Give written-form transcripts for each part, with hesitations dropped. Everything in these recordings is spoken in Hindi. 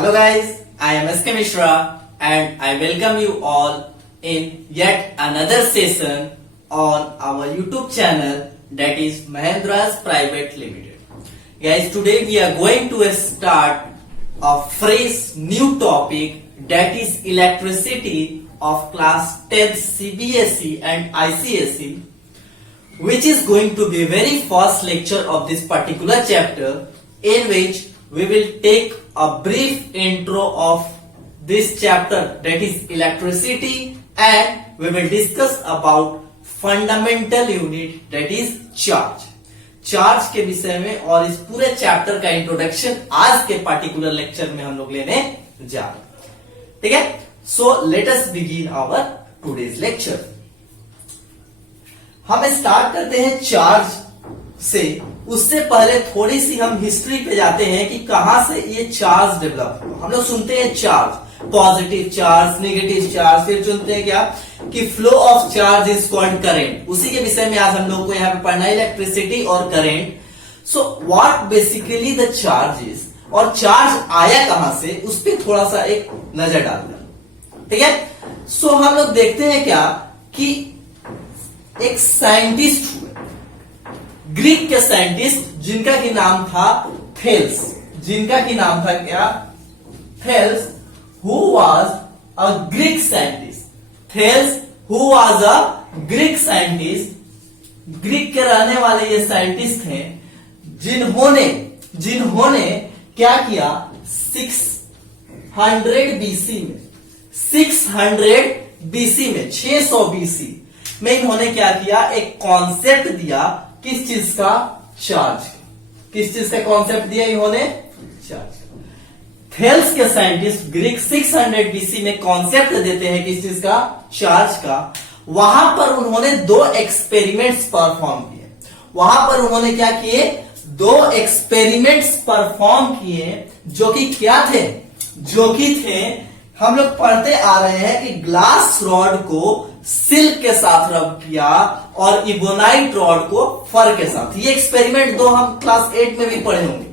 Hello guys, I am SK Mishra and I welcome you all in yet another session on our YouTube channel, that is Mahendra's Private Limited. Guys, today we are going to start a fresh new topic, that is electricity of class 10th CBSE and ICSE, which is going to be very first lecture of this particular chapter, in which we will take a brief intro of this chapter, that is electricity, and we will discuss about fundamental unit, that is charge. Charge के विषय में और इस पूरे चैप्टर का इंट्रोडक्शन आज के पार्टिकुलर लेक्चर में हम लोग लेने जा रहे हैं, ठीक है। So let us begin our today's lecture. हम स्टार्ट करते हैं चार्ज से। उससे पहले थोड़ी सी हम हिस्ट्री पे जाते हैं कि कहां से ये चार्ज डेवलप हुआ। हम लोग सुनते हैं charge, positive charge, negative charge, फिर सुनते हैं क्या कि flow of charge is called current. उसी के विषय में आज हम लोग को यहाँ पे पढ़ना है, इलेक्ट्रिसिटी और current. So what basically the charge is, और चार्ज आया कहां से, उस पर थोड़ा सा एक नजर डालते हैं, ठीक है। सो हम लोग देखते हैं क्या कि एक साइंटिस्ट हुए, ग्रीक के साइंटिस्ट, जिनका की नाम था थेल्स, जिनका की नाम था क्या, Thales, who was a Greek scientist. Thales, who was a Greek scientist. Greek के रहने वाले ये साइंटिस्ट हैं, जिन्होंने क्या किया 600 बीसी में, 600 बीसी में, 600 बीसी में इन्होंने क्या किया, एक कॉन्सेप्ट दिया। किस चीज का, चार्ज। किस चीज का कॉन्सेप्ट दिया इन्होंने, चार्ज। थेल्स के साइंटिस्ट ग्रीक 600 बीसी में कॉन्सेप्ट देते हैं किस चीज का, चार्ज का। वहां पर उन्होंने दो एक्सपेरिमेंट्स परफॉर्म किए। वहां पर उन्होंने क्या किए, दो एक्सपेरिमेंट्स परफॉर्म किए, जो कि क्या थे, जो कि थे, हम लोग पढ़ते आ रहे हैं कि ग्लास रॉड को सिल्क के साथ रब किया और इबोनाइट रॉड को फर के साथ। ये एक्सपेरिमेंट दो हम क्लास 8 में भी पढ़े होंगे।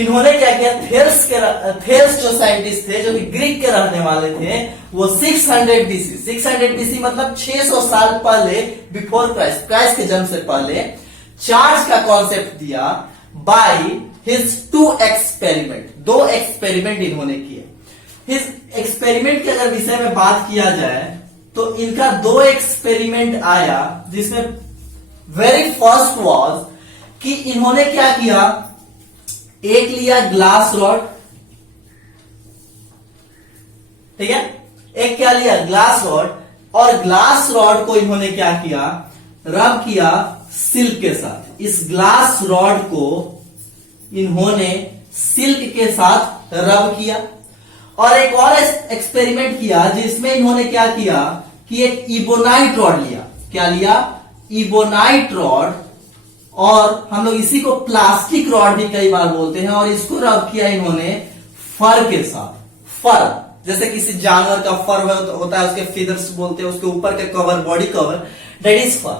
इन्होंने क्या किया, थेल्स जो साइंटिस्ट थे, जो कि ग्रीक के रहने वाले थे, वो 600 बीसी मतलब 600 साल पहले, बिफोर क्राइस्ट के जन्म से पहले, चार्ज का कॉन्सेप्ट दिया बाय हिज टू एक्सपेरिमेंट। दो एक्सपेरिमेंट इन्होंने किए। हिज एक्सपेरिमेंट के अगर विषय में बात किया जाए तो इनका दो एक्सपेरिमेंट आया, जिसमें वेरी फर्स्ट वाज कि इन्होंने क्या किया, एक लिया ग्लास रॉड, ठीक है, एक क्या लिया, ग्लास रॉड, और ग्लास रॉड को इन्होंने क्या किया, रब किया सिल्क के साथ। इस ग्लास रॉड को इन्होंने सिल्क के साथ रब किया। और एक और एक्सपेरिमेंट किया, जिसमें इन्होंने क्या किया कि एक इबोनाइट रॉड लिया। क्या लिया, इबोनाइट रॉड, और हम लोग इसी को प्लास्टिक रॉड भी कई बार बोलते हैं, और इसको रब किया इन्होंने फर के साथ। फर, जैसे किसी जानवर का फर होता है, उसके फीदर्स बोलते हैं, उसके ऊपर का cover, body cover, that is for.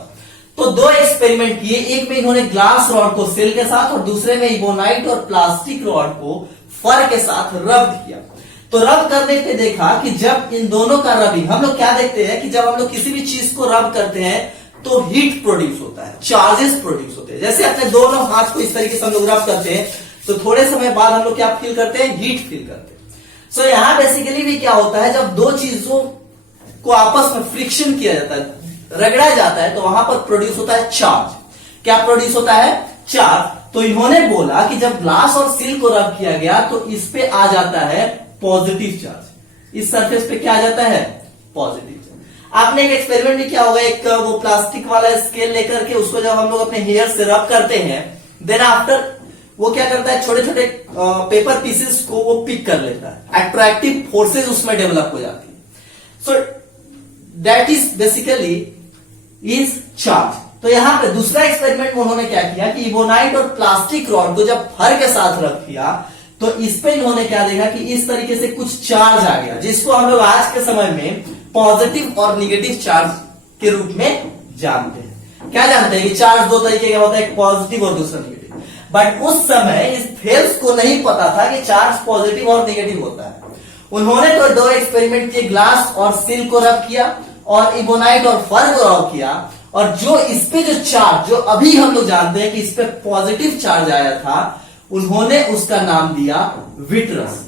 तो दो एक्सपेरिमेंट किए, एक में इन्होंने ग्लास रॉड को सिल्क के साथ, और दूसरे में इबोनाइट और प्लास्टिक रॉड को फर के साथ रब किया। तो रब करने पे देखा कि जब इन दोनों का रबिंग, हम लोग क्या देखते हैं कि जब हम लोग किसी भी चीज को रब करते हैं तो हीट प्रोड्यूस होता है, चार्जेस प्रोड्यूस होते हैं। जैसे अपने दोनों हाथ को इस तरीके से हम लोग रब करते हैं तो थोड़े समय बाद हम लोग क्या फील करते हैं, हीट फील करते हैं। सो यहां बेसिकली भी क्या होता है, जब दो चीजों को आपस में फ्रिक्शन किया जाता है, रगड़ा जाता है, तो वहां पर प्रोड्यूस होता है चार्ज। क्या प्रोड्यूस होता है, चार्ज। तो इन्होंने बोला कि जब ग्लास और सिल्क को रब किया गया तो इस पे आ जाता है पॉजिटिव चार्ज, इस सरफेस पे क्या आ जाता है, पॉजिटिव चार्ज। आपने एक एक्सपेरिमेंट भी किया होगा, एक वो प्लास्टिक वाला स्केल लेकर के उसको जब हम लोग अपने हेयर से रब करते हैं, देन आफ्टर वो क्या करता है, छोटे छोटे पेपर पीसेस को वो पिक कर लेता है, अट्रैक्टिव फोर्सेस उसमें डेवलप हो जाती है। So that is basically is charge. तो यहां पे दूसरा एक्सपेरिमेंट में उन्होंने क्या किया कि इबोनाइट और प्लास्टिक रॉड को जब फर के साथ रब किया तो इस पे इन्होंने क्या देखा कि इस तरीके से कुछ चार्ज आ गया, जिसको हम लोग आज के समय में पॉजिटिव और निगेटिव चार्ज के रूप में जानते हैं। क्या जानते हैं कि चार्ज दो तरीके का होता है, एक पॉजिटिव और दूसरा निगेटिव। बट उस समय इस फेल्स को नहीं पता था कि चार्ज पॉजिटिव और नेगेटिव होता है। उन्होंने तो दो एक्सपेरिमेंट किए, ग्लास और स्टील को रब किया और इबोनाइट और फर को रब किया, और जो इस पे जो चार्ज, जो अभी हम लोग जानते हैं कि इस पे पॉजिटिव चार्ज आया था, उन्होंने उसका नाम दिया विट्रस।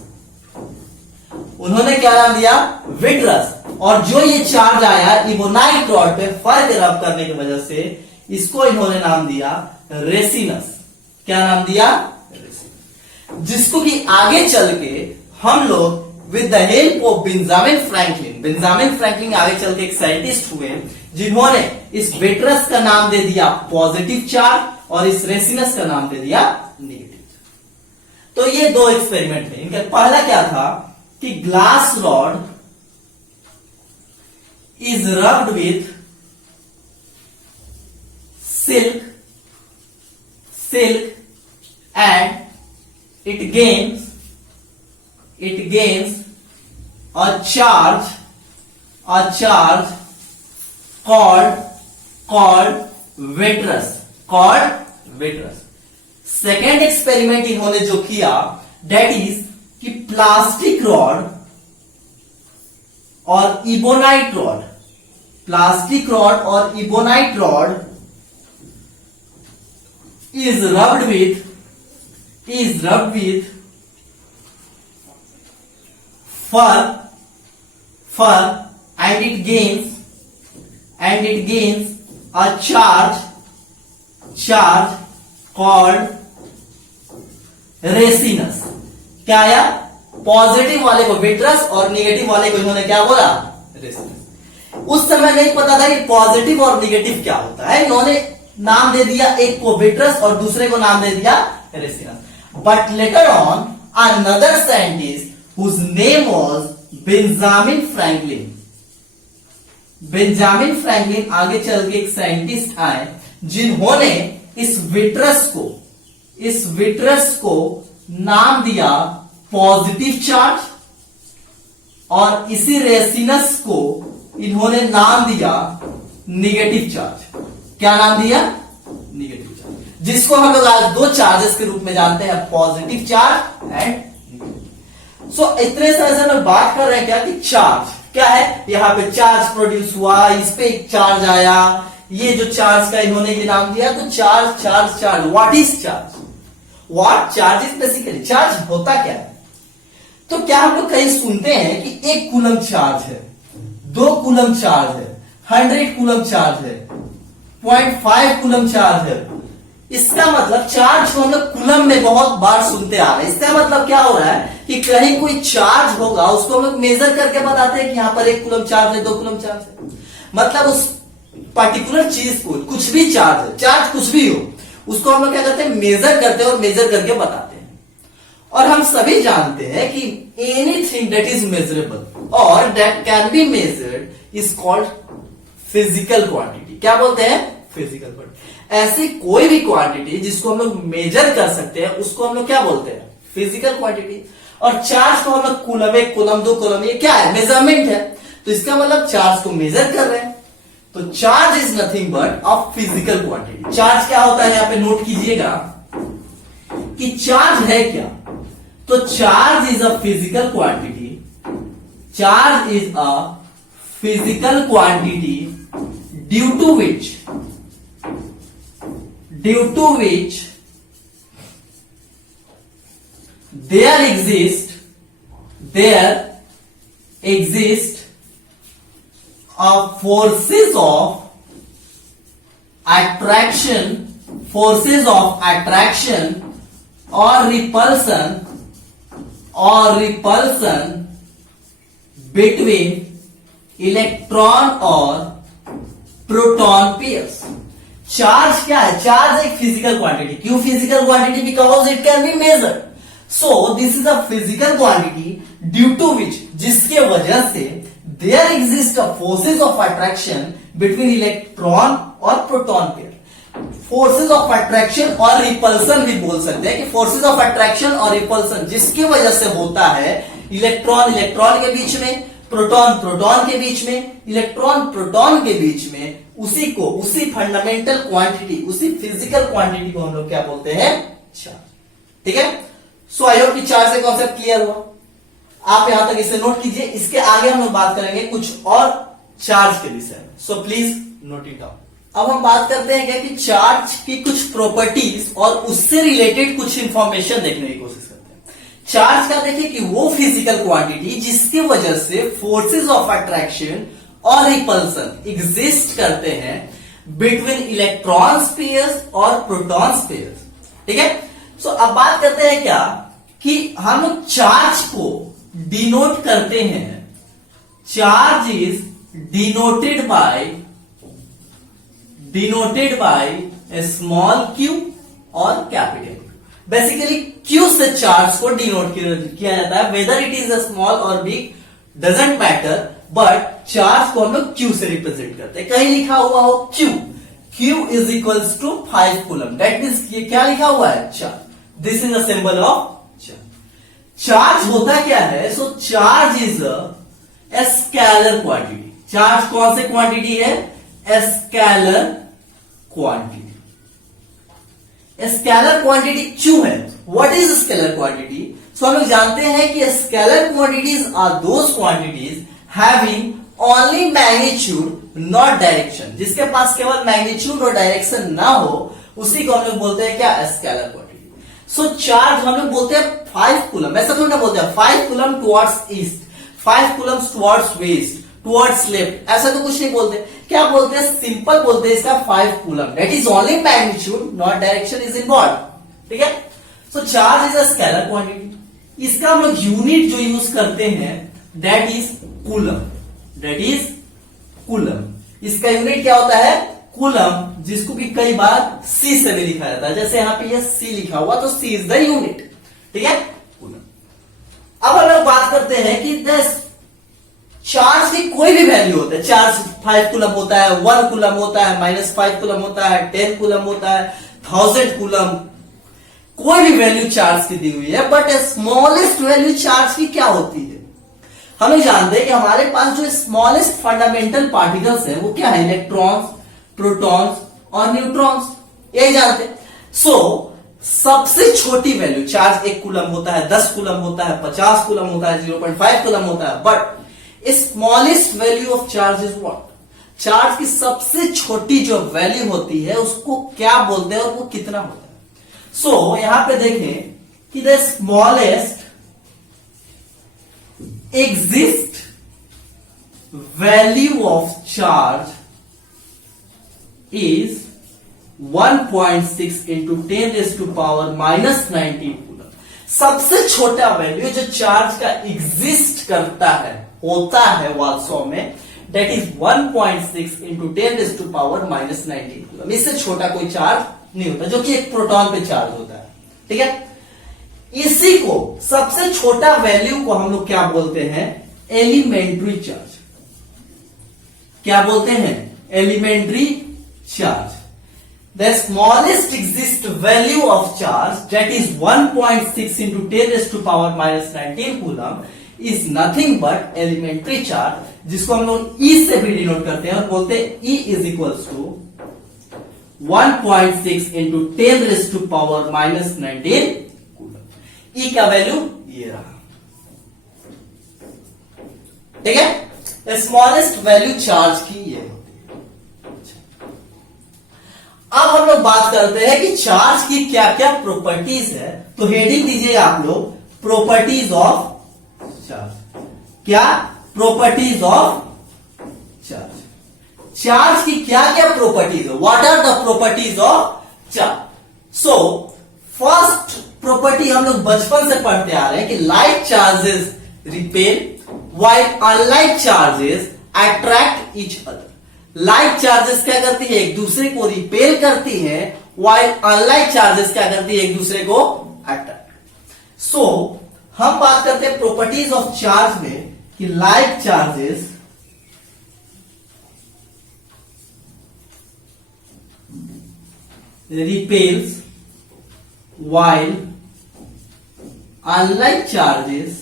उन्होंने क्या नाम दिया? विट्रस। और जो ये चार्ज आया इबोनाइट रॉड पे फर के रब करने की वजह से, इसको इन्होंने नाम दिया रेसिनस। क्या नाम दिया? रेसिनस। जिसको कि आगे चल के हम लोग with the help of Benjamin Franklin आगे चल के एक साइंटिस्ट हुए जिन्होंने इस विट्रस का नाम दे दिया पॉजिटिव चार्ज और इस रेसिनस का नाम दे दिया नेगेटिव। तो ये दो एक्सपेरिमेंट है। इनका पहला क्या था कि glass rod is rubbed with silk and it gains a charge called vitreous. Second experiment इन्होंने जो किया, दैट इज कि प्लास्टिक रॉड और ebonite rod is rubbed with fur and it gains a charge called Ricinus. क्या आया? पॉजिटिव वाले को विट्रस और नेगेटिव वाले को इन्होंने क्या बोला? रेसिनस. उस समय नहीं पता था कि पॉजिटिव और नेगेटिव क्या होता है. इन्होंने नाम दे दिया, एक को विट्रस और दूसरे को नाम दे दिया resinous. But later on another scientist whose name was Benjamin Franklin आगे चल के एक साइंटिस्ट आए जिन्होंने इस विट्रस को नाम दिया पॉजिटिव चार्ज और इसी रेसिनस को इन्होंने नाम दिया नेगेटिव चार्ज. क्या नाम दिया? नेगेटिव चार्ज, जिसको हम लोग आज दो चार्जेस के रूप में जानते हैं, पॉजिटिव चार्ज एंड नेगेटिव. सो इतने समय से हम बात कर रहे हैं क्या कि चार्ज क्या है. यहां पे चार्ज प्रोड्यूस हुआ, इस पे एक चार्ज आया, ये जो चार्ज का इन्होंने ये नाम दिया. तो charge what is charge? What charge is basically, charge होता क्या है? तो क्या हम लोग कहीं सुनते हैं कि 1 कूलम चार्ज है, 2 कूलम चार्ज है, 100 कूलम चार्ज है, 0.5 कूलम चार्ज है. इसका मतलब चार्ज को हम लोग कूलम में बहुत बार सुनते आ रहे हैं. इसका मतलब क्या हो रहा है कि कहीं कोई चार्ज होगा, उसको हम लोग मेजर करके बताते हैं कि यहां पर 1 कूलम चार्ज है, 2 कूलम चार्ज है. मतलब उस पर्टिकुलर चीज को, कुछ भी चार्ज है, चार्ज कुछ भी हो, उसको हम लोग क्या करते हैं? मेजर करते हैं और मेजर करके बताते हैं. और हम सभी जानते हैं कि एनीथिंग दैट इज मेजरेबल और that can be measured is called physical quantity. क्या बोलते हैं? Physical quantity. ऐसी कोई भी क्वांटिटी जिसको हम लोग मेजर कर सकते हैं उसको हम लोग क्या बोलते हैं? Physical quantity. और चार्ज को हम लोग कूलम, 1 कूलम, 2 कूलम, ये क्या है? मेजरमेंट है. तो इसका मतलब चार्ज को मेजर कर रहे हैं. तो charge is nothing but a physical quantity. Charge क्या होता है? यहां पे नोट कीजिएगा कि चार्ज है क्या. तो charge is a physical quantity. Charge is a physical quantity due to which there exist forces of attraction or repulsion between electron और प्रोटॉन पेयर्स. चार्ज क्या है? चार्ज एक फिजिकल क्वांटिटी. क्यों physical quantity? Because it can be measured. So this is a physical quantity due to which, जिसके वजह से there exist a forces of attraction between electron और proton pair. Forces of attraction और रिपल्सन भी बोल सकते हैं कि फोर्सेज ऑफ अट्रैक्शन और रिपल्सन जिसकी वजह से होता है इलेक्ट्रॉन के बीच में, प्रोटॉन के बीच में, इलेक्ट्रॉन प्रोटॉन के बीच में, उसी फंडामेंटल क्वांटिटी, उसी फिजिकल क्वांटिटी को हम लोग क्या बोलते हैं? चार्ज। ठीक है, सो आई होप कि चार्ज से कॉन्सेप्ट क्लियर हुआ। आप यहां तक इसे नोट कीजिए, इसके आगे हम लोग बात करेंगे कुछ और चार्ज के विषय में, so please note it down. अब हम बात करते हैं क्या कि चार्ज की कुछ प्रॉपर्टीज और उससे रिलेटेड कुछ इंफॉर्मेशन देखने की कोशिश करते हैं। चार्ज का देखिए कि वो फिजिकल क्वांटिटी जिसकी वजह से फोर्सेस ऑफ अट्रैक्शन और रिपल्सन एग्जिस्ट करते हैं बिटवीन इलेक्ट्रॉन पेयर्स और प्रोटॉन पेयर्स। ठीक है, सो अब बात करते हैं क्या कि हम चार्ज को डिनोट करते हैं, charge is denoted by a small Q or capital Q. Basically Q से चार्ज को डिनोट किया जाता है, whether it is a small or big doesn't matter, but charge को हम लोग क्यू से रिप्रेजेंट करते हैं। कहीं लिखा हुआ हो Q, Q is equals to 5 coulomb, that means ये क्या लिखा हुआ है, charge. This is a symbol of charge. Charge होता क्या है, so charge is a scalar quantity. Charge कौन से क्वांटिटी है, स्केलर क्वांटिटी। स्केलर क्वांटिटी क्यों है, what is scalar quantity? So हम लोग जानते हैं कि scalar quantities are those quantities having only magnitude not direction. जिसके पास केवल मैग्नीट्यूड और डायरेक्शन ना हो उसी को हम लोग बोलते हैं क्या, स्केलर क्वांटिटी। सो चार्ज हम लोग बोलते हैं 5 कूलम, ऐसा थोड़ी ना बोलते हैं 5 coulomb towards east, 5 coulomb towards waste, towards left, ऐसा तो कुछ नहीं बोलते। क्या बोलते हैं, सिंपल बोलते हैं इसका 5 coulomb, that is only magnitude not direction is involve. ठीक है, so charge is a scalar quantity. इसका हम लोग यूनिट जो यूज करते हैं that is coulomb, that is coulomb. इसका यूनिट क्या होता है, कूलम, जिसको कि कई बार सी से भी लिखा जाता है, जैसे यहां पे ये सी लिखा हुआ तो सी इज द यूनिट। ठीक है, कूलम। अब हम लोग बात करते हैं कि दस चार्ज की कोई भी वैल्यू होता है, चार्ज 5 कूलम होता है, 1 कूलम होता है, -5 कूलम होता है, 10 कूलम होता है, 1000 कूलम, कोई भी वैल्यू चार्ज की दी हुई है, बट स्मॉलेस्ट वैल्यू चार्ज की क्या होती है, हम जानते हैं कि हमारे पास जो स्मॉलेस्ट फंडामेंटल पार्टिकल्स है वो क्या है, इलेक्ट्रॉन्स, प्रोटॉन्स और न्यूट्रॉन्स, यही जानते हैं। सो सबसे छोटी वैल्यू चार्ज 1 कूलम होता है, 10 कूलम होता है, 50 कूलम होता है, 0.5 कूलम होता है, but smallest value of charge is what, charge की सबसे छोटी जो वैल्यू होती है उसको क्या बोलते हैं और वो कितना होता है। सो यहां पे देखें कि the smallest exist value of charge is 1.6 into 10 raised to power -19 coulomb. सबसे छोटा वैल्यू जो चार्ज का एग्जिस्ट करता है, होता है वास्तव में, that is 1.6 into 10 raised to power -19 coulomb. इससे छोटा कोई चार्ज नहीं होता, जो कि एक प्रोटॉन पे चार्ज होता है। ठीक है, इसी को सबसे छोटा वैल्यू को हम लोग क्या बोलते हैं, एलिमेंट्री चार्ज। क्या बोलते हैं, elementary charge. The smallest exist value of charge that is 1.6 into 10 raised to power -19 coulomb is nothing but elementary charge, जिसको हम लोग ई से भी डिनोट करते हैं और बोलते हैं e is equals to 1.6 into 10 raised to power -19 coulomb. E का वैल्यू ये रहा। ठीक है, स्मॉलेस्ट वैल्यू चार्ज की ये होती है। अब हम लोग बात करते हैं कि चार्ज की क्या क्या प्रॉपर्टीज है, तो हेडिंग दीजिए आप लोग, प्रॉपर्टीज ऑफ चार्ज। क्या प्रॉपर्टीज ऑफ चार्ज, चार्ज की क्या क्या प्रॉपर्टीज है, what are the properties of charge. So first property हम लोग बचपन से पढ़ते आ रहे हैं कि like charges repel while unlike charges attract each other। Like charges क्या करती है, एक दूसरे को रिपेल करती है, while unlike चार्जेस क्या करती है, एक दूसरे को अट्रैक्ट। सो हम बात करते हैं प्रॉपर्टीज ऑफ चार्ज में कि like charges repels while unlike charges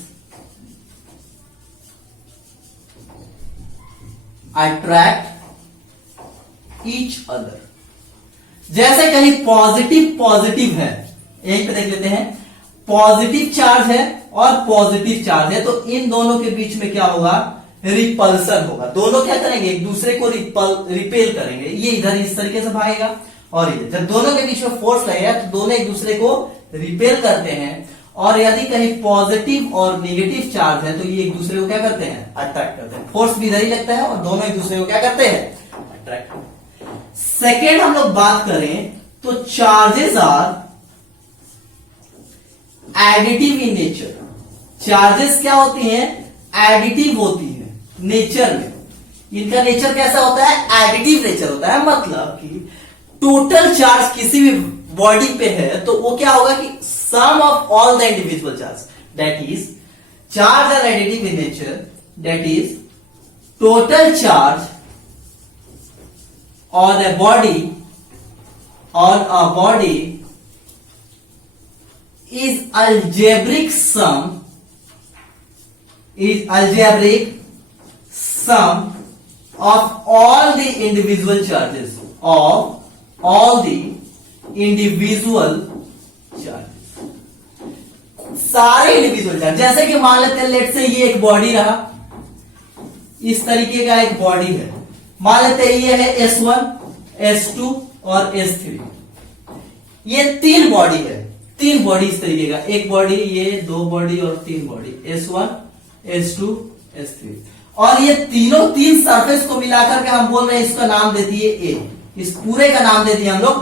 attract each other. जैसे कहीं पॉजिटिव पॉजिटिव है यहीं पे देख लेते हैं, पॉजिटिव चार्ज है और पॉजिटिव चार्ज है, तो इन दोनों के बीच में क्या होगा, रिपल्सन होगा। दोनों क्या करेंगे, एक दूसरे को रिपेल करेंगे। ये इधर इस तरीके से भागेगा और इधर, जब दोनों के बीच में फोर्स लगेगा तो दोनों एक दूसरे को रिपेल करते हैं। और यदि कहीं पॉजिटिव और नेगेटिव चार्ज है तो ये एक दूसरे को क्या करते हैं, अट्रैक्ट करते हैं। फोर्स भी इधर ही लगता है और दोनों एक दूसरे को क्या करते हैं, अट्रैक्ट करते हैं। सेकेंड हम लोग बात करें तो charges are additive in nature. Charges क्या होती हैं, एडिटिव होती है नेचर में। इनका नेचर कैसा होता है, एडिटिव नेचर होता है। मतलब कि टोटल चार्ज किसी भी बॉडी पे है तो वो क्या होगा कि sum of all the individual charge, that is charge are additive in nature, that is total charge on a body is algebraic sum of all the individual charges सारे इंडिविजुअल चार्ज। जैसे कि मान लेते हैं, लेट से ये एक बॉडी रहा, इस तरीके का एक बॉडी है, मान लेते हैं ये है S1, S2 और S3। ये तीन बॉडी है, तीन बॉडी इस तरीके का, एक बॉडी, ये दो बॉडी और तीन बॉडी, S1, S2, S3। और ये तीन सरफेस को मिलाकर के हम बोल रहे हैं, इसका नाम दे दिए A, इस पूरे का नाम दे दिए हम लोग A।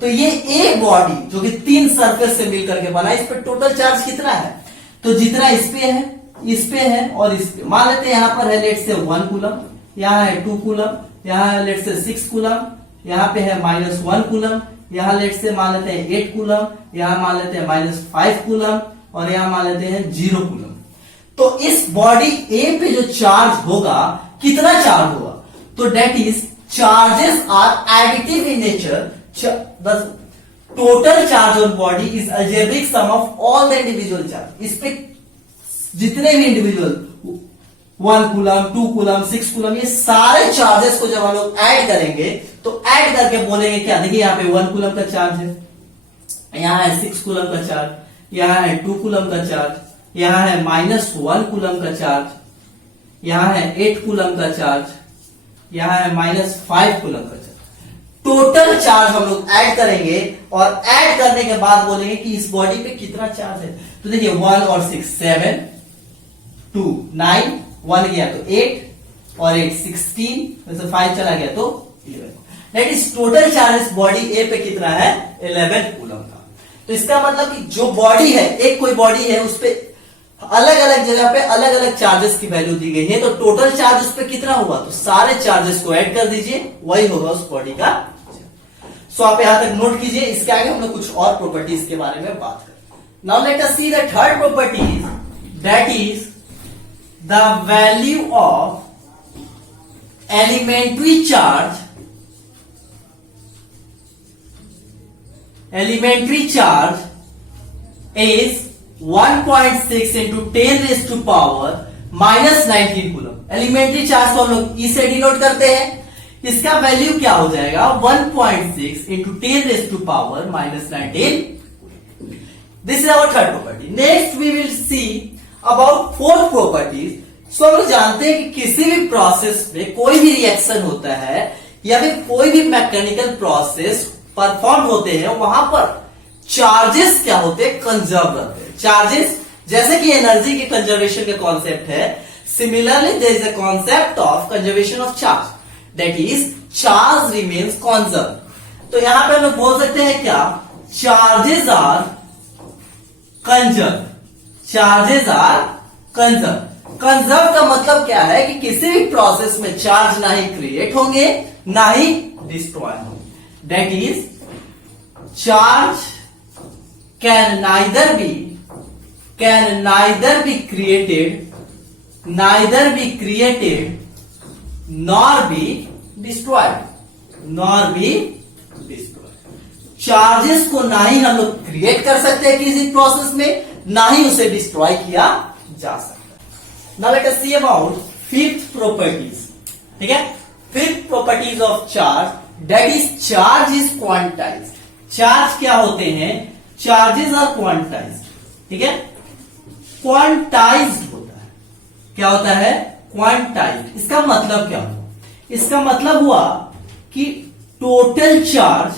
तो ये एक बॉडी जो कि तीन सरफेस से मिलकर के बना, इस पे टोटल चार्ज कितना है, तो जितना इस पे है और इस पे, मान लेते हैं यहां पर है लेट से 1 कूलम, यहां है 2 कूलम, यहां है लेट से 6 कूलम, यहां पे है -1 कूलम, यहां लेट से मान लेते हैं 8 कूलम, यहां मान लेते हैं -5 कूलम और यहां मान लेते हैं 0 कूलम। तो इस बॉडी ए पे जो चार्ज होगा, कितना चार्ज होगा, तो that is charges are additive in nature. The total charge on body is algebraic sum of all the individual charge. इस पे जितने भी इंडिविजुअल 1 कूलम, 2 कूलम, 6 कूलम, ये सारे चार्जेस को जब हम लोग ऐड करेंगे तो ऐड करके बोलेंगे क्या, देखिए यहाँ पे 1 कूलम का चार्ज है, यहाँ है 6 कूलम का चार्ज, यहाँ है 2 कूलम का चार्ज, यहाँ है -1 कूलम का चार्ज, यहाँ है 8 कूलम का चार्ज, यहाँ है -5 कूलम का चार्ज। टोटल चार्ज हम लोग ऐड करेंगे और ऐड करने के बाद बोलेंगे कि इस बॉडी पे कितना चार्ज है। तो देखिए 1 और 6 7, 2 9, 1 गया तो 8 और 8 16, वैसे 5 चला गया तो 11। दैट इज टोटल चार्ज इस बॉडी ए पे कितना है, 11 कूलम का। तो इसका मतलब कि जो बॉडी है, एक कोई बॉडी है, उस पे अलग अलग जगह पे अलग अलग चार्जेस की वैल्यू दी गई है, तो टोटल चार्ज उस पे कितना हुआ, तो सारे चार्जेस को ऐड कर दीजिए, वही होगा उस बॉडी का। सो आप यहां तक नोट कीजिए। इसके आगे हम लोग कुछ और प्रॉपर्टीज के बारे में बात करें। Now let us see the third properties, that is the value of elementary charge. Elementary charge is 1.6 into 10 raised to power -19 coulomb. Elementary charge को हम लोग ई से डिनोट करते हैं, इसका वैल्यू क्या हो जाएगा, 1.6 into 10 raised to power -19। This is our third property. Next we will see about fourth properties. So हम लोग जानते हैं कि किसी भी प्रोसेस में कोई भी रिएक्शन होता है या फिर कोई भी मैकेनिकल प्रोसेस परफॉर्म होते हैं, वहां पर चार्जेस क्या होते हैं, कंजर्व रहते हैं। चार्जेस जैसे कि एनर्जी के कंजर्वेशन का कॉन्सेप्ट है, similarly there is a concept of conservation of charge, that is charge remains conserve. तो यहां पे हम लोग बोल सकते हैं क्या, charges are conserve. Charges are conserve. Conserve का मतलब क्या है कि किसी भी प्रोसेस में चार्ज ना ही क्रिएट होंगे ना ही डिस्ट्रॉय होंगे। That is, charge can neither be created nor be destroyed. Charges को ना ही हम लोग क्रिएट कर सकते हैं किसी प्रोसेस में, ना ही उसे डिस्ट्रॉय किया जा सकता है। Now let us see about fifth properties. ठीक है, fifth properties of charge, that is charge is quantized. Charge क्या होते हैं, चार्जेस आर क्वांटाइज्ड, ठीक है, क्वांटाइज्ड होता है। क्या होता है? क्वांटाइज्ड। इसका मतलब क्या हुआ? इसका मतलब हुआ कि total charge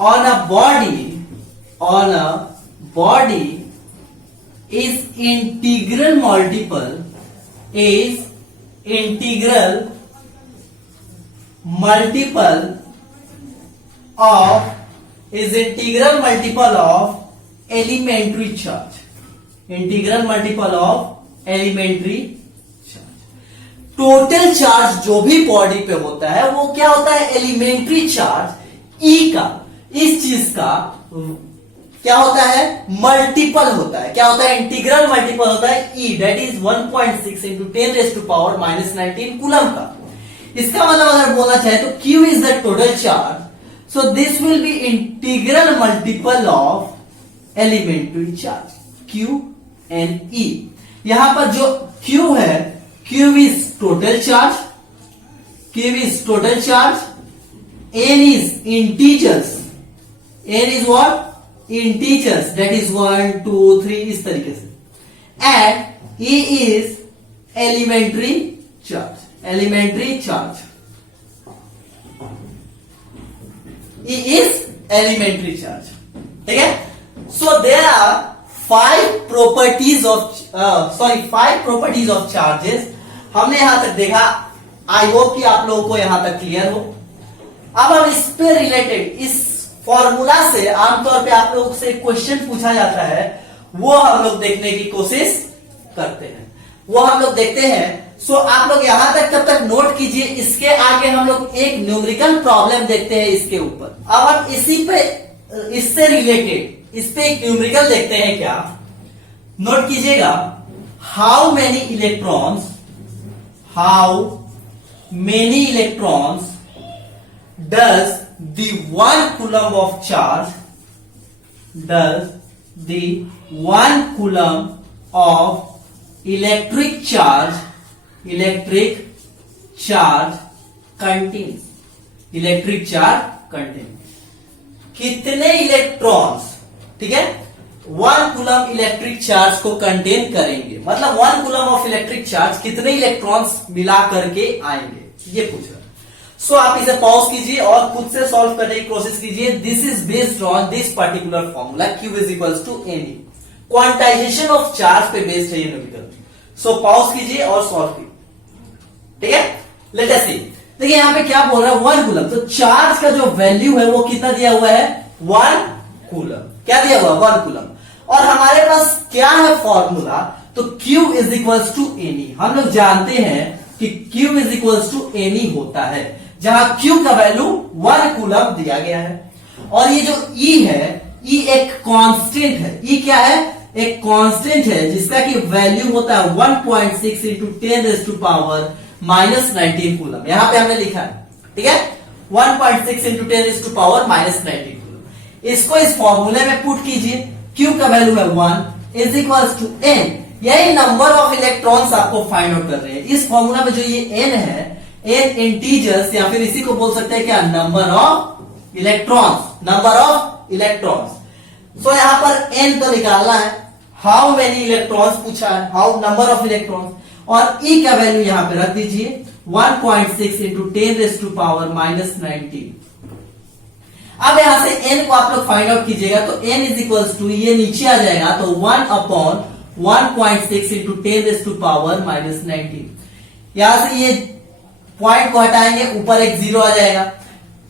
on a body is integral multiple of elementary charge. Total charge जो भी बॉडी पे होता है वो क्या होता है? एलिमेंट्री चार्ज ई का, इस चीज का क्या होता है? मल्टीपल होता है। क्या होता है? इंटीग्रल मल्टीपल होता है E, that is 1.6 into 10⁻⁻⁻19 coulomb का। इसका मतलब अगर बोलना चाहे तो Q is the total charge, so this will be integral multiple of elementary charge Q and E। यहां पर जो Q है, Q is total charge, N is integers, N is what? Integers, that is 1, 2, 3 इस तरीके से, and E is elementary charge, E is elementary charge, ठीक है। So there are five properties of charges। हमने यहां तक देखा, आई होप कि आप लोगों को यहां तक क्लियर हो। अब हम इस पे रिलेटेड, इस फॉर्मूला से आमतौर पे आप लोगों से क्वेश्चन पूछा जाता है, वो हम लोग देखने की कोशिश करते हैं, वो हम लोग देखते हैं। सो आप लोग यहां तक तब तक नोट कीजिए। इसके आगे हम लोग एक न्यूमेरिकल प्रॉब्लम देखते हैं इसके ऊपर। अब हम इससे रिलेटेड इस पे एक न्यूमेरिकल देखते हैं। क्या नोट कीजिएगा? How many electrons does the 1 coulomb of charge electric charge contains? कितने इलेक्ट्रॉन्स, ठीक है, 1 कूलम इलेक्ट्रिक चार्ज को कंटेन करेंगे। मतलब 1 कूलम ऑफ इलेक्ट्रिक चार्ज कितने इलेक्ट्रॉन्स मिला करके आएंगे, ये पूछ रहा है। सो आप इसे पॉज कीजिए और खुद से सॉल्व करने की कोशिश कीजिए। This is based on this particular formula, Q is equals to NE। Quantisation of charge पे बेस्ड है ये न्यूमेरिकल। सो पॉज कीजिए और सॉल्व कीजिए, ठीक है। लेट अस सी। देखिए यहां पे क्या बोल रहा है? 1 कूलम। तो चार्ज का जो वैल्यू है वो कितना दिया हुआ है? 1 कूलम। क्या दिया हुआ? 1 कूलम। और हमारे पास क्या है फॉर्मूला? तो Q is equals to NE। हम लोग जानते हैं कि Q is equals to NE होता है, जहां Q का वैल्यू 1 कूलम दिया गया है। और ये जो E है, E एक कांस्टेंट है। E क्या है? एक कांस्टेंट है जिसका कि वैल्यू होता है 1.6 इंटू 10⁻⁻⁻19 कूलम। यहां पे हमने लिखा है, ठीक है, 1.6 इंटू 10⁻⁻19 कूलम। इसको इस फॉर्मूले में पुट कीजिए। Q का वैल्यू है 1 इज इक्वल्स टू N। यही नंबर ऑफ इलेक्ट्रॉन्स आपको फाइंड आउट कर रहे हैं। इस फॉर्मूला में जो ये N है, N इंटीजर्स, या फिर इसी को बोल सकते हैं क्या? Number of electrons. सो यहां पर N तो निकालना है, हाउ मेनी इलेक्ट्रॉन्स पूछा है, हाउ नंबर ऑफ इलेक्ट्रॉन्स, और E का वैल्यू यहां पे रख दीजिए 1.6 इंटू 10⁻⁻19। अब यहां से N को आप लोग फाइंड आउट कीजिएगा तो N इज इक्वल्स टू, ये नीचे आ जाएगा तो 1/1.6 इंटू 10⁻⁻19। यहां से ये पॉइंट को हटाएंगे, ऊपर एक 0 आ जाएगा,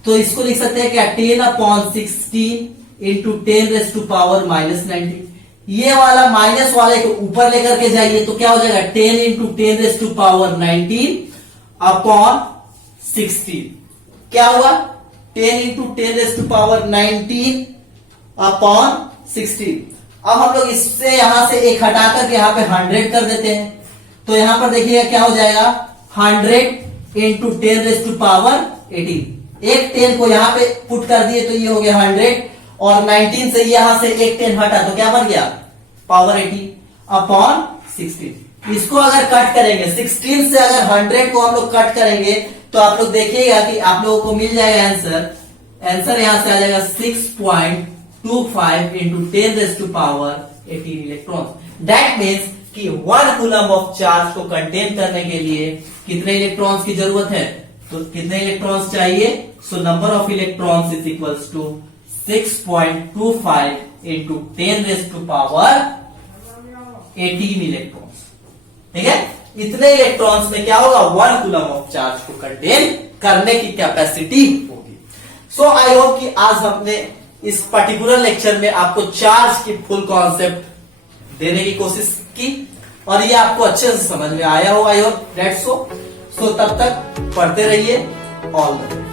तो इसको लिख सकते हैं क्या? 10/16 इंटू 10⁻⁻19। ये वाला माइनस वाले को ऊपर लेकर के जाइए तो क्या हो जाएगा? 10 इंटू 10⁻19 अपॉन 16। क्या हुआ? 10 इंटू 10⁻19 अपॉन 16। अब हम लोग इससे यहां से एक हटा करके यहां पे 100 कर देते हैं, तो यहां पर देखिएगा क्या हो जाएगा? 100 इंटू 10⁻18। एक 10 को यहां पे पुट कर दिए तो ये हो गया 100, और 19 से यहां से एक 10 हटा तो क्या बन गया? Power 80 upon 16। इसको अगर कट करेंगे 16 से, अगर 100 को हम लोग कट करेंगे तो आप लोग देखिएगा कि आप लोगों को मिल जाएगा आंसर आंसर यहां से आ जाएगा 6.25 इंटू 10⁻18 इलेक्ट्रॉन। दैट मीन्स कि 1 कूलम ऑफ चार्ज को कंटेन करने के लिए कितने इलेक्ट्रॉन्स की जरूरत है, तो कितने इलेक्ट्रॉन्स चाहिए, so number of electrons is equals to 6.25 into 10⁻18 electrons. ठीक है, इतने इलेक्ट्रॉन्स में क्या होगा, 1 कूलम ऑफ चार्ज को कंटेन करने की कैपेसिटी होगी। सो आई होप कि आज हमने इस पर्टिकुलर लेक्चर में आपको चार्ज की फुल कॉन्सेप्ट देने की कोशिश की और ये आपको अच्छे से समझ में आया हो, आई होप दैट्स सो। तब तक पढ़ते रहिए। All the best.